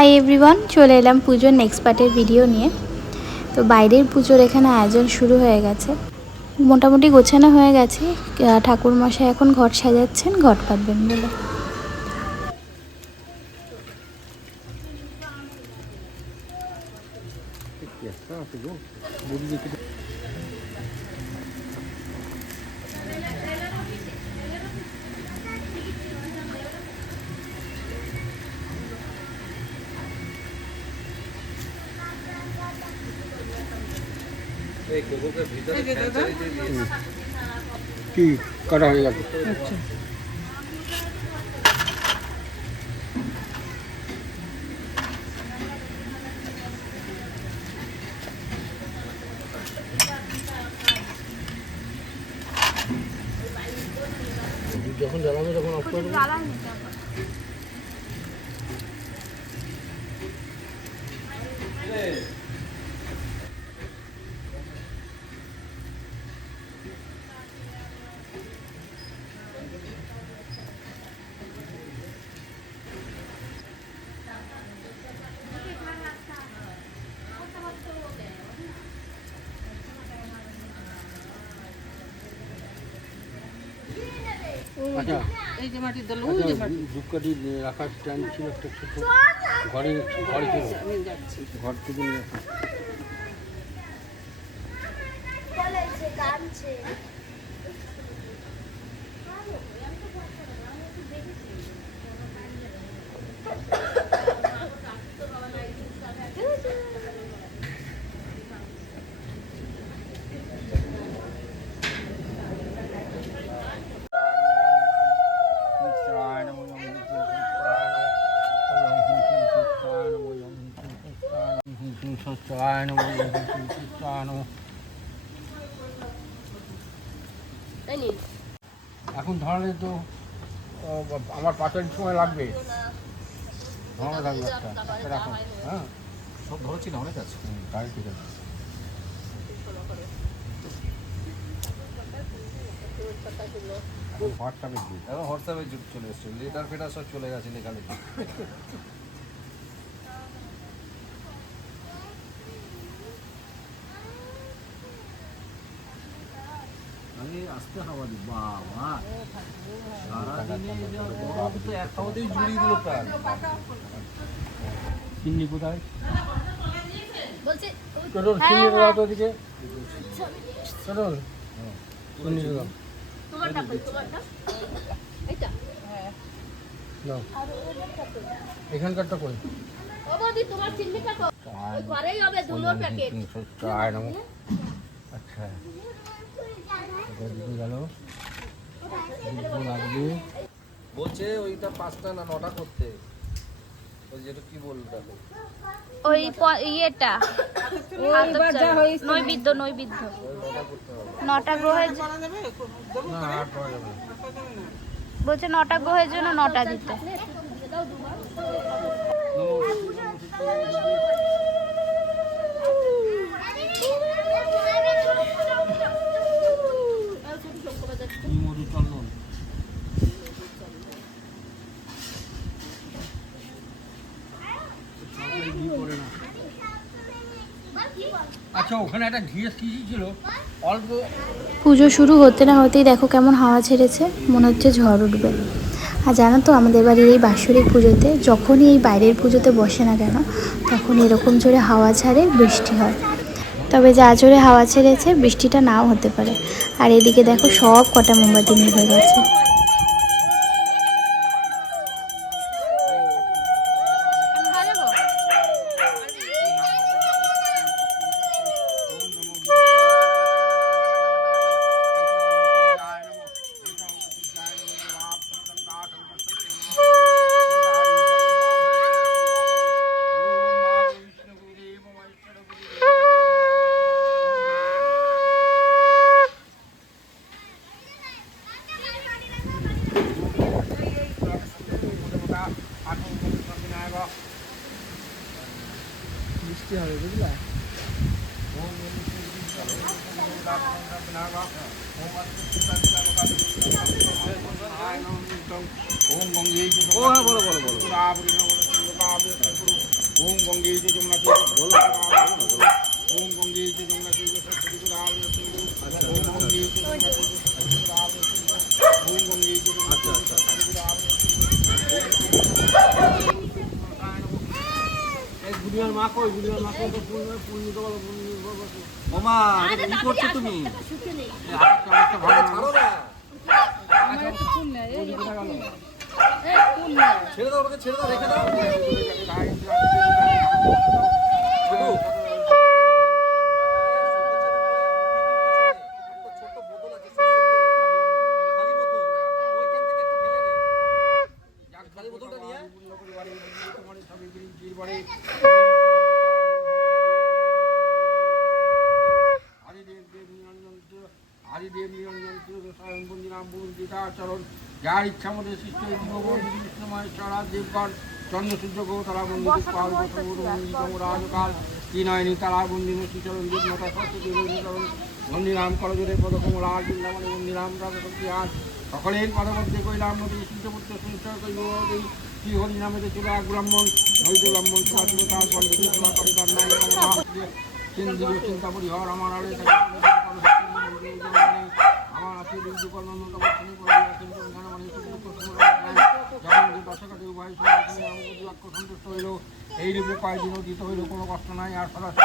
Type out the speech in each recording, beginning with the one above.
Hi everyone, চলে এলাম পুজোর নেক্সট পার্টের ভিডিও নিয়ে। তো বাইরের পুজোর এখানে আয়োজন শুরু হয়ে গেছে, মোটামুটি গোছানো হয়ে গেছে। ঠাকুরমশাই এখন ঘট সাজাচ্ছেন, ঘট পাতবেন বলে। কি করা হয়ে গেছে? আচ্ছা, যখন জ্বালাবে তখন অফ করে দেবো। আচ্ছা, এই যে মাটির দল, আচ্ছা, ধূপকাঠি রাখার স্ট্যান্ড ছিল একটা ছোট ঘরে, ঘরে ছিল, আমি যাচ্ছি। ঘর থেকে নিয়ে আসা। এখন ধরালে তো আমার পাঁচের সময় লাগবে, ধরা লাগবে একটা রাখো। হ্যাঁ, সব ধরেছি না, অনেক আছে। তাই ঠিক আছে। এখন হোয়াটসঅ্যাপে দিই। এখন হোয়াটসঅ্যাপে যুগ চলে এসছে, লেটার ফেটার সব চলে গেছে লেখালেখি। আরে আসতে হাওয়া দি বাবা, সারাদিনে তো এক হাওয়াতেই জুড়িয়ে দিল প্রাণ। চিন্নি কোথায়? চটল চিন্নি কোথাও তো ওদিকে চটল চিন্নি কোথাও নাও, এখানকারটা কই? আচ্ছা, গেল লাগবে। বলছে ওইটা 5টা না 9টা করতে, ওই যেটা কি বললো দেখো, ওই ইয়েটা এইবার যা হয়েছে নৈবেদ্য 9টা গ্রহের না আর করা যাবে না। বলছে 9টা গ্রহের জন্য 9টা দিতে। মধুচন্দন আচ্ছা, ওখানে একটা ঘিয়ের শিশি ছিল অল্প। পুজো শুরু হতে না হতেই দেখো কেমন হাওয়া ছেড়েছে, মনে হচ্ছে ঝড় উঠবে। আর জানো তো, আমাদের বাড়ির এই বাৎসরিক পুজোতে যখনই এই বাইরের পুজোতে বসে না কেন, তখন এরকম জোরে হাওয়া ছাড়ে, বৃষ্টি হয়। তবে যা জোরে হাওয়া ছেড়েছে, বৃষ্টিটা নাও হতে পারে। আর এদিকে দেখো সব কটা মোমবাতি নিভে গেছে। বৃষ্টি হবে, বুঝলা? ও হ্যাঁ, বলো বলো বলো। গঙ্গে যমুনা ওম গঙ্গে যমুনা ওম গঙ্গে ওম গঙ্গে গুড়িয়ার মা কই গুড়িয়ার মা কই পূর্ণিত বলো মামা কি করছো তুমি ছাড়ো না ছেড়ে দাও ওকে ছেড়ে দাও রেখে দাও ছোট্ট বোতল আছে খালি বোতল ওইখান থেকে একটু ঢেলে দে খালি বোতলটা নিয়ে হরিদেব নিরঞ্জন স্বয়ং বন্দিরাম গীতাচরণ যার ইচ্ছা মধ্যে সৃষ্টি কৃষ্ণময় দেবগণ চন্দ্র সূর্য গো তারা বন্দিত পাল রাজকাল কি নয়নি তারা বন্দিন শ্রীচরণ যুগ্মতা সরস্বতী চরণ বন্দিরাম করজোরে পদকমলার বৃন্দাবনে বন্দিরাম রাজসিহার সকলের পদবদ্ধে কৈলাম নদী সূর্যপুত্র সুনিশ্চয় কৈব শ্রী হরি নামে চুরা ব্রাহ্মণ নৈত ব্রাহ্মণ সভা ছিল তার পণ্ডিত সেবা করিবার নাই চিন্তা পরিহর আমার আড়ে আমার আছে সন্তুষ্ট হইল এই রূপে কয়েকদিন দিতে হইল কোনো কষ্ট নাই আর সরাসরি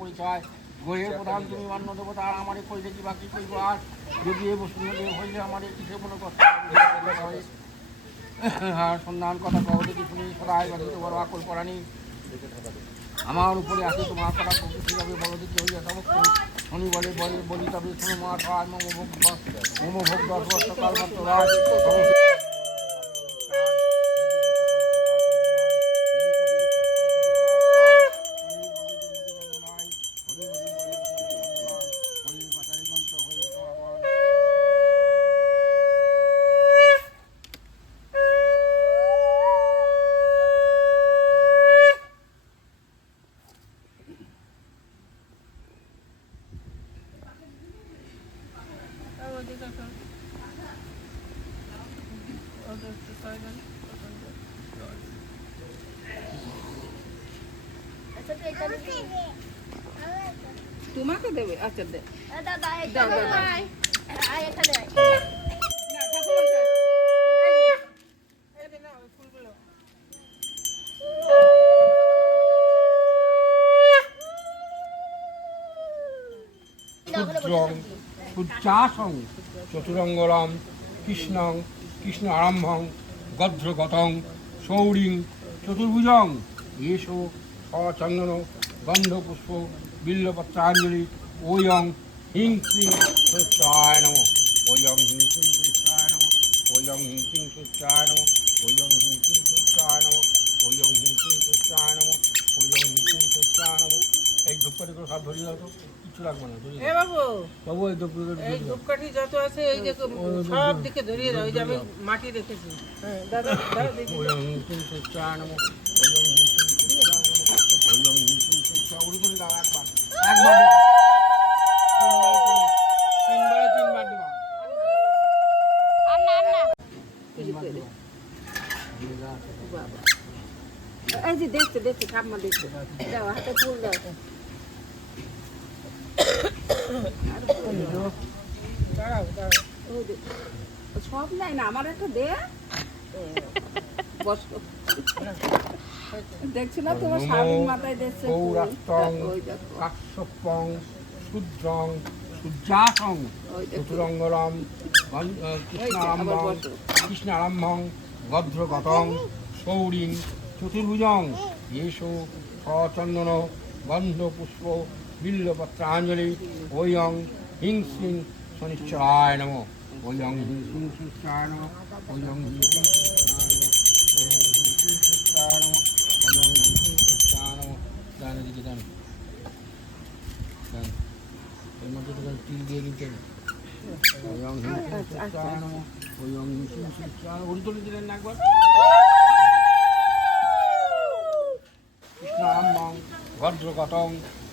পরিচয় গোয়ের প্রধান তুমি মান্য দেবতা আর আমারে কইলে কি বাকি কইব আর যদি এই বসুদেব হইলে আমাদের কিসে কোনো কষ্ট হয় হ্যাঁ সন্ধান কথা কহ দেখি শুনি সদাই বাধিত বড় আকল পরাণী আমার উপরে আছে তোমার কথা কীভাবে বলো দেখি হইয়া সমস্ত শনি বলে বলি তবে শোনো মার হয় মমভোগ 10 বর্ষ কাল মাত্র রায় তোমাকে দেবে আচ্ছা দে দাদা দাও, দাও, দাও। এখানে সূর্যাসং চতুরঙ্গরম কৃষ্ণং কৃষ্ণ আরম্ভং গদ্রগতং সৌরিং চতুর্ভুজং এষো সচন্দন গন্ধপুষ্প বিল্লপত্রাঞ্জলি ওয়ং হিং সিং সুচায় নম ওয়ং হিং সিং সুচায় নম ওয়ং হিং সিং সুচায় নম ওয়ং হিং সিং সুচায় নম ওয়ং হিং সিং সুচায় নম ওয়ং হিং সিং সুচায় নম এই ধূপকাঠি করে সব ধরিয়ে দাও তো কিছু লাগবে না ধরিয়ে এ বাবু বাবু এই ধূপকাঠি এই ধূপকাঠি যত আছে এই যে সব দিকে ধরিয়ে দাও এই যে আমি মাটি রেখেছি হ্যাঁ দাদা দাও দেখি ওয়ং হিং সিং সুচায় নম ওয়ং হিং সিং সুচায় নম ওয়ং হিং সিং সুচায় উড়ি করে দাও একবার দাও তিনবার দেবা বাবা এই যে দেখছে ঠাম্মা দেখছে দাও হাতে ফুল দাও দাঁড়াও ওই যে, সব নাই না আমার একটা দে বস দেখছি না তোমার স্বামীর মাথায় দেখছে ফুল। গৌরাষ্ট্রং ওই দেখো কাশ্যপং শুদ্রং সূর্যাসং ওই দেখো চতুরঙ্গরম কৃষ্ণারম্ভং গদ্রগতং সৌরিং চতুর্ভুজং এষো সচন্দন গন্ধপুষ্প বিল্লপত্রাঞ্জলি ওয়ং হিং সিং শনিশ্চরায় নম ওয়ং হিং সিং শনিশ্চরায় নম ওয়ং হিং সিং শনিশ্চরায় নম ওয়ং হিং সিং শনিশ্চরায় নম দান দিকে দান এর মধ্যে তো তিল দিয়ে দিতেন ওয়ং হিং সিং শনিশ্চরায় নম ওয়ং হিং সিং শনিশ্চরায় উড়ি তুলে দিলেন না একবার কৃষ্ণাম্বং ভদ্রগতং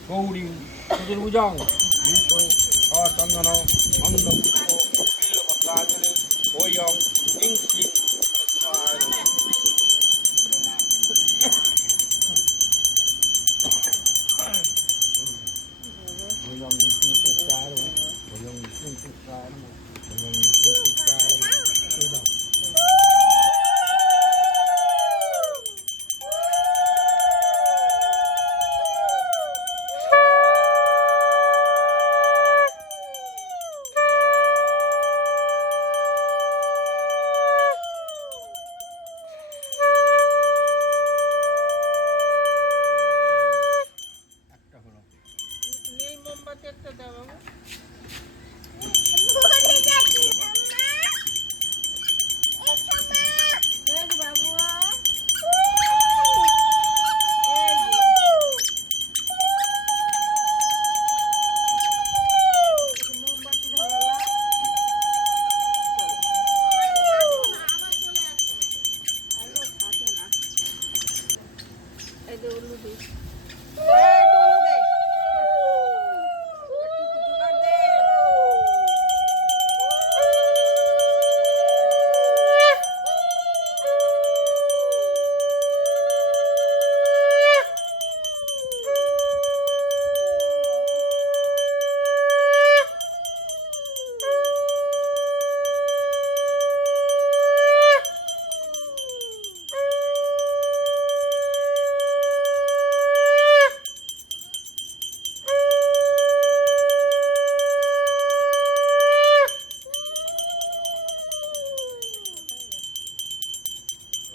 গৌরী চতুর্ভুজং বিষ্ণু সচন্দন মন্দপুষ্প বিল্লপত্রাঞ্জলি ওয়ং হিং সিং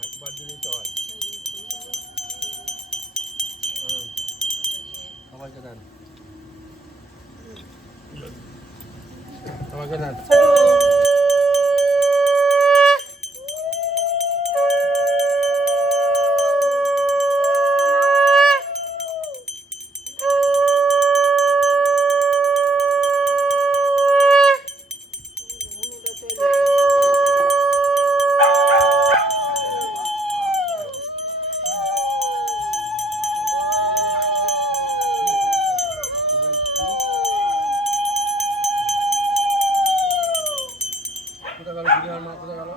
একবার দিলেই তো হয়। সবাইকে দেন, সবাইকে দেন। কোথায় গেল দুনিয়ার মা, কোথায় গেল?